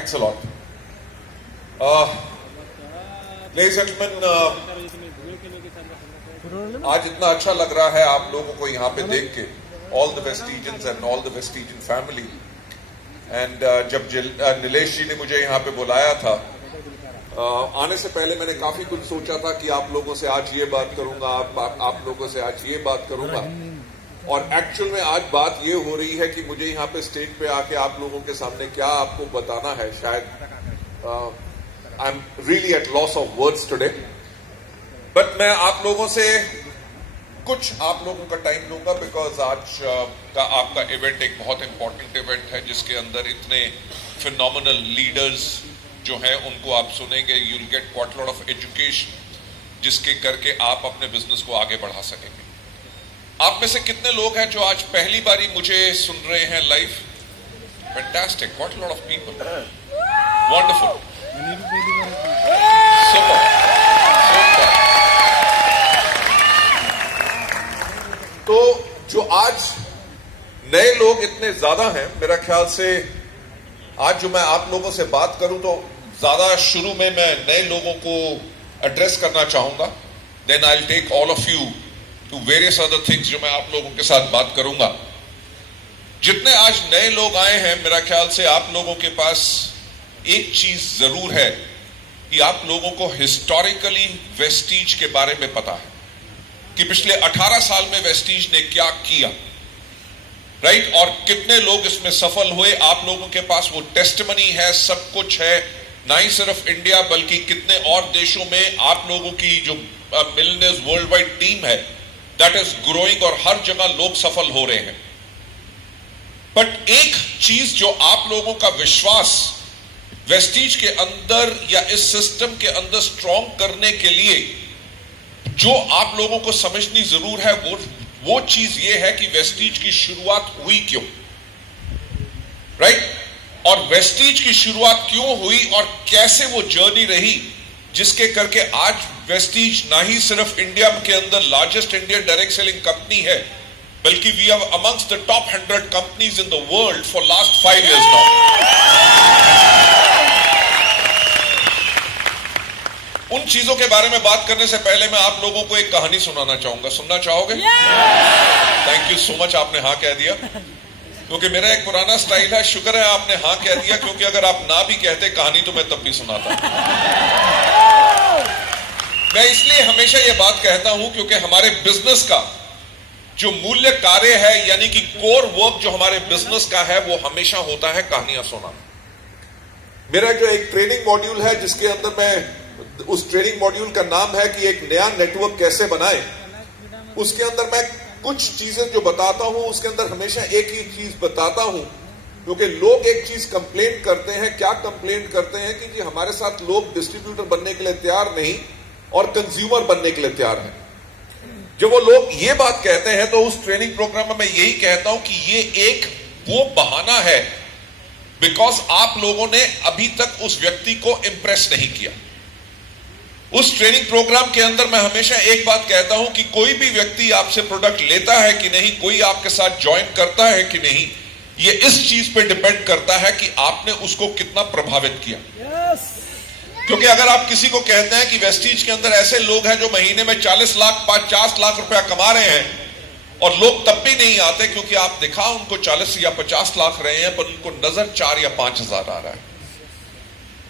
Thanks a lot. Ladies and gentlemen, आज इतना अच्छा लग रहा है आप लोगों को यहाँ पे देख के, all the Vestigians and all the Vestigian family. And जब नीलेश जी ने मुझे यहाँ पे बुलाया था, आने से पहले मैंने काफी कुछ सोचा था कि आप लोगों से आज ये बात करूंगा, आप लोगों से आज ये बात करूंगा, और एक्चुअल में आज बात ये हो रही है कि मुझे यहाँ पे स्टेज पे आके आप लोगों के सामने क्या आपको बताना है. शायद I am really eight loss of words today, but मैं आप लोगों से कुछ आप लोगों का टाइम लूंगा, बिकॉज आज का आपका इवेंट एक बहुत इंपॉर्टेंट इवेंट है जिसके अंदर इतने फिनोमिनल लीडर्स जो हैं उनको आप सुनेंगे. You will get quite lot of education जिसके करके आप अपने बिजनेस को आगे बढ़ा सकेंगे. आप में से कितने लोग हैं जो आज पहली बारी मुझे सुन रहे हैं live? Fantastic, quite lot of people, wonderful, super. तो जो आज नए लोग इतने ज्यादा हैं, मेरा ख्याल से आज जो मैं आप लोगों से बात करूं तो ज्यादा शुरू में मैं नए लोगों को एड्रेस करना चाहूंगा, then I will take all of you to various other things जो मैं आप लोगों के साथ बात करूंगा. जितने आज नए लोग आए हैं, मेरा ख्याल से आप लोगों के पास एक चीज जरूर है कि आप लोगों को हिस्टोरिकली वेस्टीज के बारे में पता है कि पिछले 18 साल में वेस्टीज ने क्या किया, राइट, और कितने लोग इसमें सफल हुए. आप लोगों के पास वो टेस्टिमनी है, सब कुछ है, ना ही सिर्फ इंडिया बल्कि कितने और देशों में आप लोगों की जो मिलियनेयर्स वर्ल्ड वाइड टीम है दैट इज ग्रोइंग, और हर जगह लोग सफल हो रहे हैं. बट एक चीज जो आप लोगों का विश्वास वेस्टीज के अंदर या इस सिस्टम के अंदर स्ट्रांग करने के लिए जो आप लोगों को समझनी जरूर है, वो चीज ये है कि वेस्टीज की शुरुआत हुई क्यों, राइट, और वेस्टीज की शुरुआत क्यों हुई और कैसे वो जर्नी रही जिसके करके आज वेस्टीज ना ही सिर्फ इंडिया के अंदर largest Indian direct selling company है, बल्कि we are amongst the top 100 companies in the world for last 5 years now. उन चीजों के बारे में बात करने से पहले मैं आप लोगों को एक कहानी सुनाना चाहूंगा. सुनना चाहोगे? थैंक यू सो मच, आपने हाँ कह दिया, क्योंकि मेरा एक पुराना स्टाइल है. शुक्र है आपने हाँ कह दिया, क्योंकि अगर आप ना भी कहते कहानी तो मैं तब भी सुनाता. मैं इसलिए हमेशा ये बात कहता हूं क्योंकि हमारे बिजनेस का जो मूल्य कार्य है, यानी कि कोर वर्क जो हमारे बिजनेस का है, वो हमेशा होता है कहानियां सुनाना. मेरा जो एक ट्रेनिंग मॉड्यूल है जिसके अंदर मैं, उस ट्रेनिंग मॉड्यूल का नाम है कि एक नया नेटवर्क कैसे बनाए, उसके अंदर मैं कुछ चीजें जो बताता हूं उसके अंदर हमेशा एक ही चीज बताता हूं, क्योंकि लोग एक चीज कंप्लेंट करते हैं. क्या कंप्लेंट करते हैं कि जी हमारे साथ लोग डिस्ट्रीब्यूटर बनने के लिए तैयार नहीं और कंज्यूमर बनने के लिए तैयार हैं. जब वो लोग ये बात कहते हैं तो उस ट्रेनिंग प्रोग्राम में मैं यही कहता हूं कि ये एक वो बहाना है, बिकॉज आप लोगों ने अभी तक उस व्यक्ति को इंप्रेस नहीं किया. उस ट्रेनिंग प्रोग्राम के अंदर मैं हमेशा एक बात कहता हूं कि कोई भी व्यक्ति आपसे प्रोडक्ट लेता है कि नहीं, कोई आपके साथ ज्वाइन करता है कि नहीं, ये इस चीज पे डिपेंड करता है कि आपने उसको कितना प्रभावित किया. क्योंकि अगर आप किसी को कहते हैं कि वेस्टीज के अंदर ऐसे लोग हैं जो महीने में 40 लाख 50 लाख रुपया कमा रहे हैं, और लोग तब भी नहीं आते क्योंकि आप दिखा उनको 40 या 50 लाख रहे हैं पर उनको नजर 4 या 5 हजार आ रहा है.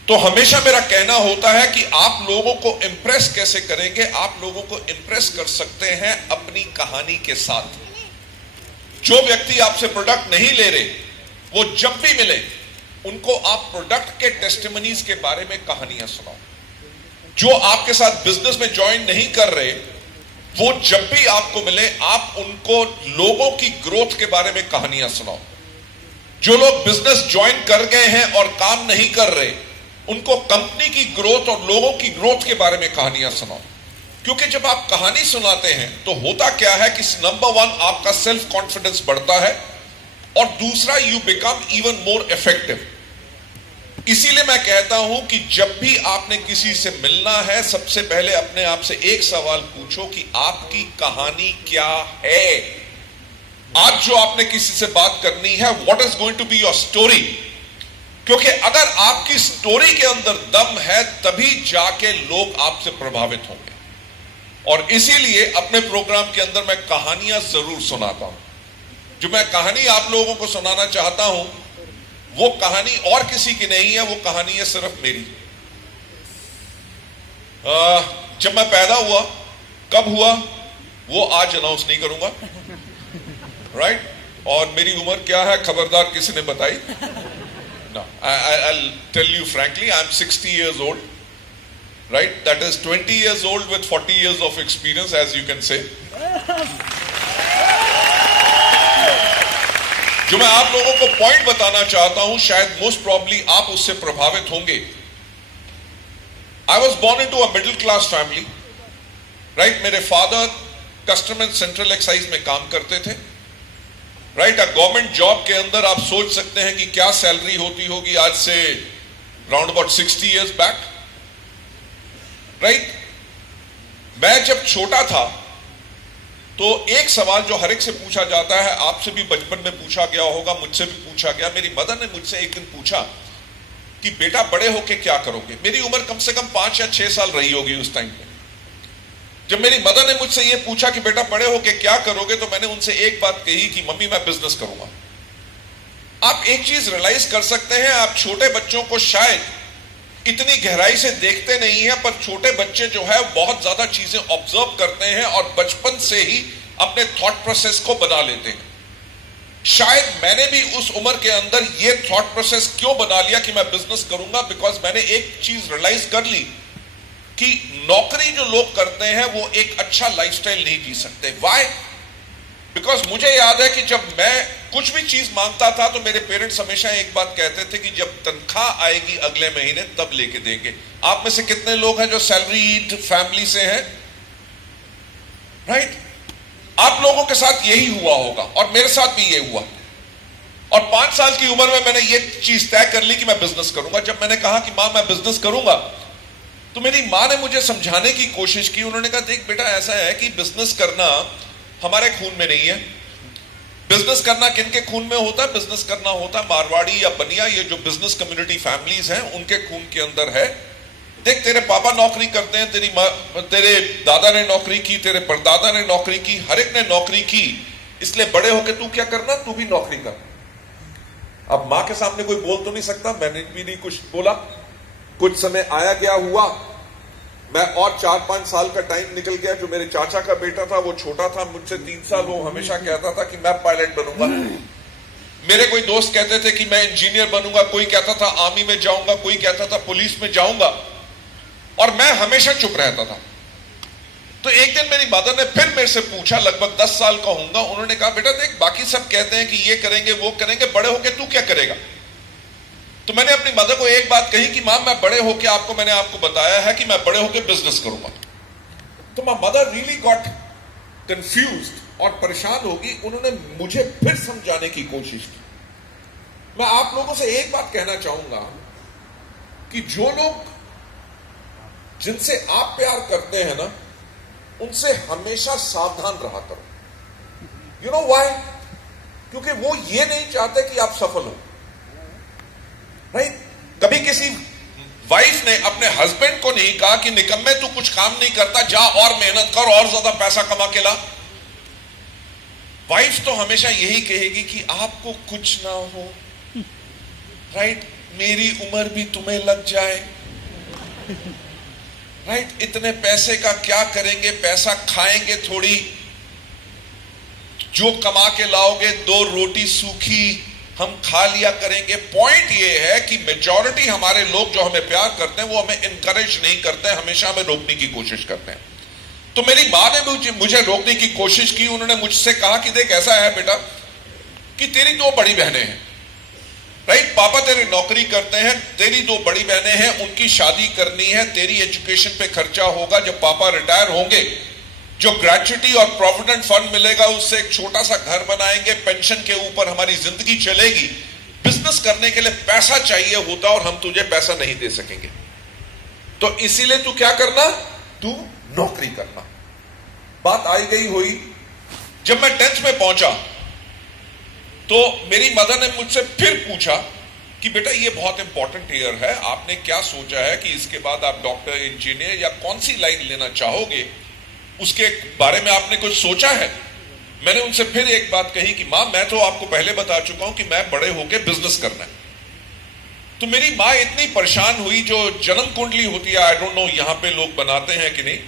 तो हमेशा मेरा कहना होता है कि आप लोगों को इंप्रेस कैसे करेंगे? आप लोगों को इंप्रेस कर सकते हैं अपनी कहानी के साथ. जो व्यक्ति आपसे प्रोडक्ट नहीं ले रहे, वो जब भी मिले उनको आप प्रोडक्ट के टेस्टिमनीज के बारे में कहानियां सुनाओ. जो आपके साथ बिजनेस में ज्वाइन नहीं कर रहे, वो जब भी आपको मिले आप उनको लोगों की ग्रोथ के बारे में कहानियां सुनाओ. जो लोग बिजनेस ज्वाइन कर गए हैं और काम नहीं कर रहे, उनको कंपनी की ग्रोथ और लोगों की ग्रोथ के बारे में कहानियां सुनाओ. क्योंकि जब आप कहानी सुनाते हैं तो होता क्या है कि नंबर 1 आपका सेल्फ कॉन्फिडेंस बढ़ता है, और दूसरा you become even more effective. इसीलिए मैं कहता हूं कि जब भी आपने किसी से मिलना है, सबसे पहले अपने आप से एक सवाल पूछो कि आपकी कहानी क्या है. आज जो आपने किसी से बात करनी है, what is going to be your story. क्योंकि अगर आपकी स्टोरी के अंदर दम है तभी जाके लोग आपसे प्रभावित होंगे। और इसीलिए अपने प्रोग्राम के अंदर मैं कहानियां जरूर सुनाता हूं। जो मैं कहानी आप लोगों को सुनाना चाहता हूं वो कहानी और किसी की नहीं है, वो कहानी है सिर्फ मेरी। जब मैं पैदा हुआ, कब हुआ वो आज अनाउंस नहीं करूंगा, राइट? और मेरी उम्र क्या है खबरदार किसी ने बताई ना। I'll tell you frankly, I'm 60 years old, right? That is 20 years old with 40 years of experience, as you can say. जो मैं आप लोगों को पॉइंट बताना चाहता हूं, शायद मोस्ट प्रॉब्ली आप उससे प्रभावित होंगे। I was born into a middle class family, right? मेरे father custom and central excise में काम करते थे, राइट? गवर्नमेंट जॉब के अंदर आप सोच सकते हैं कि क्या सैलरी होती होगी आज से round about 60 years back, right? मैं जब छोटा था तो एक सवाल जो हर एक से पूछा जाता है, आपसे भी बचपन में पूछा गया होगा, मुझसे भी पूछा गया। मेरी मदर ने मुझसे एक दिन पूछा कि बेटा बड़े होके क्या करोगे? मेरी उम्र कम से कम 5 या 6 साल रही होगी उस टाइम पे। जब मेरी मदर ने मुझसे यह पूछा कि बेटा बड़े होके क्या करोगे, तो मैंने उनसे एक बात कही कि मम्मी मैं बिजनेस करूंगा। आप एक चीज रियलाइज कर सकते हैं, आप छोटे बच्चों को शायद इतनी गहराई से देखते नहीं है, पर छोटे बच्चे जो है बहुत ज्यादा चीजें ऑब्जर्व करते हैं और बचपन से ही अपने थॉट प्रोसेस को बना लेते हैं। शायद मैंने भी उस उम्र के अंदर ये थॉट प्रोसेस क्यों बना लिया कि मैं बिजनेस करूंगा, बिकॉज मैंने एक चीज रियलाइज कर ली कि नौकरी जो लोग करते हैं वो एक अच्छा लाइफस्टाइल नहीं जी सकते। व्हाई? बिकॉज मुझे याद है कि जब मैं कुछ भी चीज मांगता था तो मेरे पेरेंट्स हमेशा एक बात कहते थे कि जब तनख्वाह आएगी अगले महीने तब लेके देंगे। आप में से कितने लोग हैं जो सैलरीड फैमिली से हैं, राइट? आप लोगों के साथ यही हुआ होगा और मेरे साथ भी ये हुआ। और 5 साल की उम्र में मैंने ये चीज तय कर ली कि मैं बिजनेस करूंगा। जब मैंने कहा कि मां मैं बिजनेस करूंगा, तो मेरी मां ने मुझे समझाने की कोशिश की। उन्होंने कहा देख बेटा ऐसा है कि बिजनेस करना हमारे खून में नहीं है। बिजनेस करना किनके खून में होता है? बिजनेस करना होता है मारवाड़ी या बनिया, ये जो बिजनेस कम्युनिटी फैमिलीज हैं उनके खून के अंदर है। देख तेरे पापा नौकरी करते हैं, तेरे दादा ने नौकरी की, तेरे परदादा ने नौकरी की, हर एक ने नौकरी की, इसलिए बड़े होके तू क्या करना, तू भी नौकरी कर। अब मां के सामने कोई बोल तो नहीं सकता, मैंने भी नहीं कुछ बोला। कुछ समय आया गया हुआ, मैं और 4-5 साल का टाइम निकल गया। जो मेरे चाचा का बेटा था वो छोटा था मुझसे 3 साल, वो हमेशा कहता था कि मैं पायलट बनूंगा। मेरे कोई दोस्त कहते थे कि मैं इंजीनियर बनूंगा, कोई कहता था आर्मी में जाऊंगा, कोई कहता था पुलिस में जाऊंगा, और मैं हमेशा चुप रहता था। तो एक दिन मेरी मदर ने फिर मेरे से पूछा, लगभग 10 साल का होऊंगा, उन्होंने कहा बेटा देख बाकी सब कहते हैं कि ये करेंगे वो करेंगे, बड़े होके तू क्या करेगा? तो मैंने अपनी मदर को एक बात कही कि मां मैं बड़े होके मैंने आपको बताया है कि मैं बड़े होके बिजनेस करूंगा। तो मां मदर रियली गॉट कंफ्यूज्ड और परेशान होगी। उन्होंने मुझे फिर समझाने की कोशिश की। मैं आप लोगों से एक बात कहना चाहूंगा कि जो लोग जिनसे आप प्यार करते हैं ना, उनसे हमेशा सावधान रहा करो। You know why? क्योंकि वो ये नहीं चाहते कि आप सफल हो, राइट? कभी किसी वाइफ ने अपने हस्बैंड को नहीं कहा कि निकम्मे तू कुछ काम नहीं करता, जा और मेहनत कर और ज्यादा पैसा कमा के ला। वाइफ तो हमेशा यही कहेगी कि आपको कुछ ना हो, राइट? मेरी उम्र भी तुम्हें लग जाए, राइट? इतने पैसे का क्या करेंगे, पैसा खाएंगे थोड़ी, जो कमा के लाओगे 2 रोटी सूखी हम खा लिया करेंगे। पॉइंट ये है कि मेजॉरिटी हमारे लोग जो हमें प्यार करते हैं वो हमें इनकरेज नहीं करते हैं, हमेशा हमें रोकने की कोशिश करते हैं। तो मेरी मां ने मुझे रोकने की कोशिश की। उन्होंने मुझसे कहा कि देख ऐसा है बेटा कि तेरी 2 बड़ी बहनें हैं, राइट? पापा तेरे नौकरी करते हैं, तेरी 2 बड़ी बहनें हैं, उनकी शादी करनी है, तेरी एजुकेशन पे खर्चा होगा। जब पापा रिटायर होंगे, जो ग्रेच्युटी और प्रोविडेंट फंड मिलेगा उससे एक छोटा सा घर बनाएंगे, पेंशन के ऊपर हमारी जिंदगी चलेगी। बिजनेस करने के लिए पैसा चाहिए होता और हम तुझे पैसा नहीं दे सकेंगे, तो इसीलिए तू क्या करना, तू नौकरी करना। बात आई गई हुई। जब मैं 10th में पहुंचा तो मेरी मदर ने मुझसे फिर पूछा कि बेटा ये बहुत इंपॉर्टेंट ईयर है, आपने क्या सोचा है कि इसके बाद आप डॉक्टर, इंजीनियर या कौन सी लाइन लेना चाहोगे, उसके बारे में आपने कुछ सोचा है? मैंने उनसे फिर एक बात कही कि मां, मैं तो आपको पहले बता चुका हूं कि मैं बड़े होकर बिजनेस करना है। तो मेरी मां इतनी परेशान हुई, जो जन्म कुंडली होती है, आई डोंट नो यहां पे लोग बनाते हैं कि नहीं,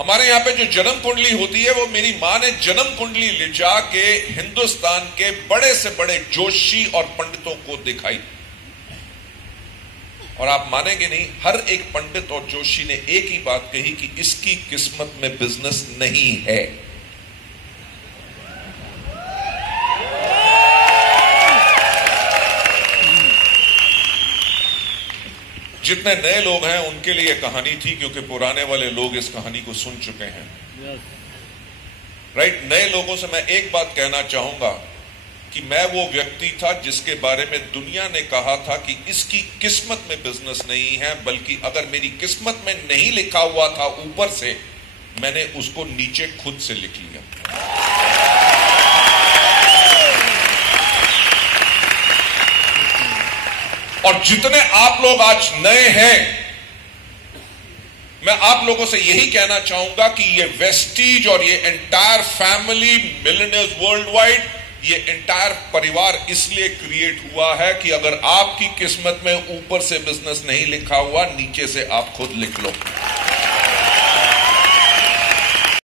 हमारे यहां पे जो जन्म कुंडली होती है, वो मेरी मां ने जन्म कुंडली ले जाके हिंदुस्तान के बड़े से बड़े जोशी और पंडितों को दिखाई। और आप मानेंगे नहीं, हर एक पंडित और जोशी ने एक ही बात कही कि इसकी किस्मत में बिजनेस नहीं है। जितने नए लोग हैं उनके लिए कहानी थी, क्योंकि पुराने वाले लोग इस कहानी को सुन चुके हैं। राइट? नए लोगों से मैं एक बात कहना चाहूंगा कि मैं वो व्यक्ति था जिसके बारे में दुनिया ने कहा था कि इसकी किस्मत में बिजनेस नहीं है, बल्कि अगर मेरी किस्मत में नहीं लिखा हुआ था ऊपर से, मैंने उसको नीचे खुद से लिख लिया। और जितने आप लोग आज नए हैं, मैं आप लोगों से यही कहना चाहूंगा कि ये वेस्टीज और ये entire family millionaires world wide, ये एंटायर परिवार इसलिए क्रिएट हुआ है कि अगर आपकी किस्मत में ऊपर से बिजनेस नहीं लिखा हुआ, नीचे से आप खुद लिख लो।